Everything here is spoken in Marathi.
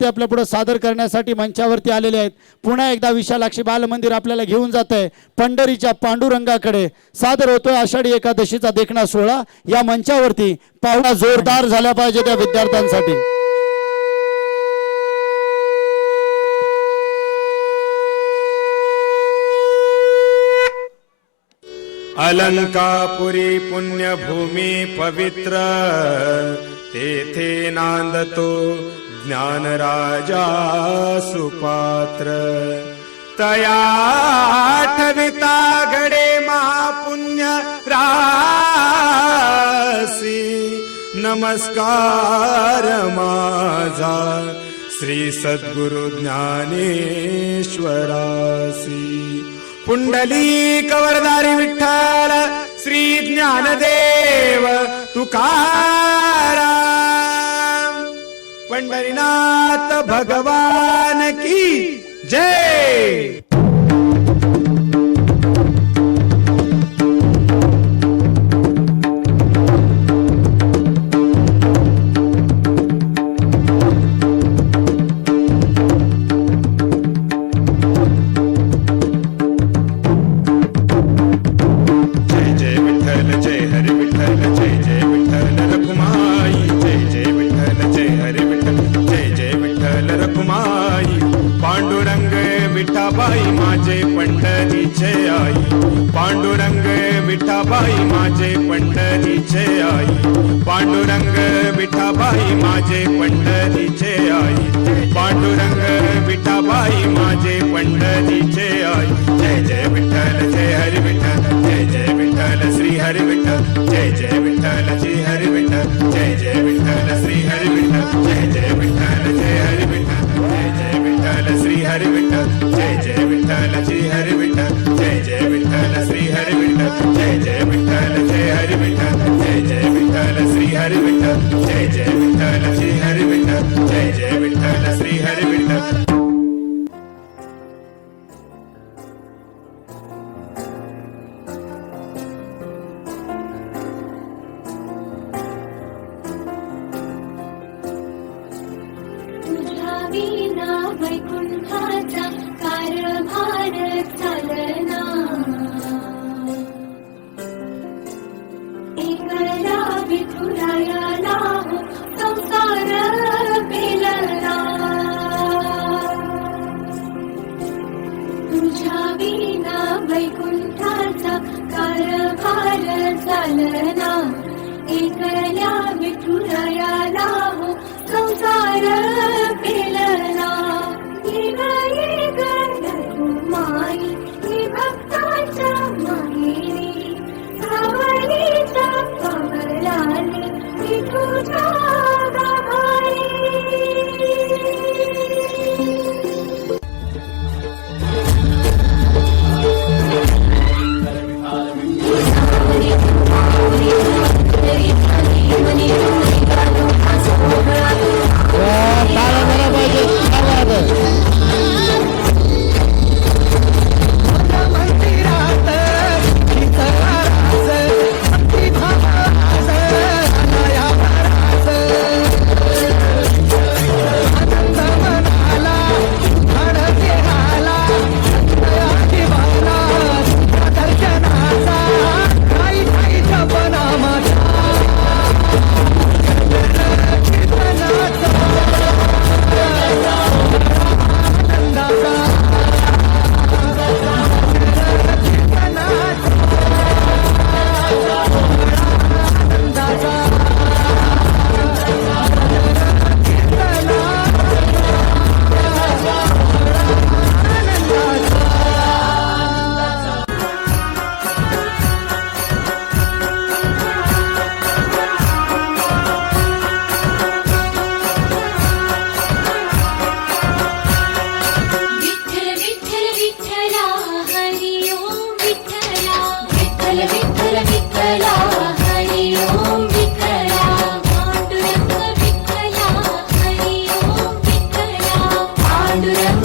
ते आपल्या पुढे सादर करण्यासाठी मंचावरती आलेले आहेत। पुन्हा एकदा विशालाक्षी बाल मंदिर आपल्याला घेऊन जात आहे पंढरीच्या पांडुरंगाकडे। सादर होतोय आषाढी एकादशीचा देखणा सोहळा। या मंचावरती पाहुणा जोरदार झाला पाहिजे त्या विद्यार्थ्यांसाठी। अलंकापुरी पुण्यभूमी पवित्र, तेथे नांदतो ज्ञानराजा सुपात्र। तया आठविता घडे महापुण्य रासी, नमस्कार माझा श्री सद्गुरु ज्ञानेश्वरासी। पुंडलिक वरदारी विठ्ठल श्री ज्ञानदेव तुकाराम, पंढरीनाथ भगवान की जय। पांडुरंग विठाबाई माझे पंढरीचे आई, पांडुरंग विठाबाई माझे पंढरीचे आई, पांडुरंग विठाबाई माझे पंढरीचे आई, पांडुरंग विठाबाई माझे पंढरीचे आई। जय जय विठ्ठल जय हरी विठ्ठल, जय जय विठ्ठल श्री हरी विठ्ठल, जय जय विठ्ठल श्री हरी विठ्ठल, जय जय विठ्ठल श्री हरी विठ्ठल, जय जय विठ्ठल जय हरी विठ्ठल, जय जय विठ्ठल श्री हरी विठ्ठल, जय जय विठ्ठल श्री हरी विठ्ठल, जय जय विठ्ठल श्री हरी विठ्ठल, जय जय विठ्ठल जय हरी विठ्ठल, जय जय विठ्ठल श्री हरी विठ्ठल, जय जय विठ्ठल श्री हरी विठ्ठल, जय जय विठ्ठल श्री हरी विठ्ठल। वैकुंठाचा कारभार चालना, एकला विठुरायाला संसार पेलना। तुझ्या विना वैकुंठाचा कारभार चालना, एकल्या विठुरायाला संसार पेलना। माई भक्ताच्या माहेरी सावलीचा पवराली विठूच्या गाभारी। पांडुरंग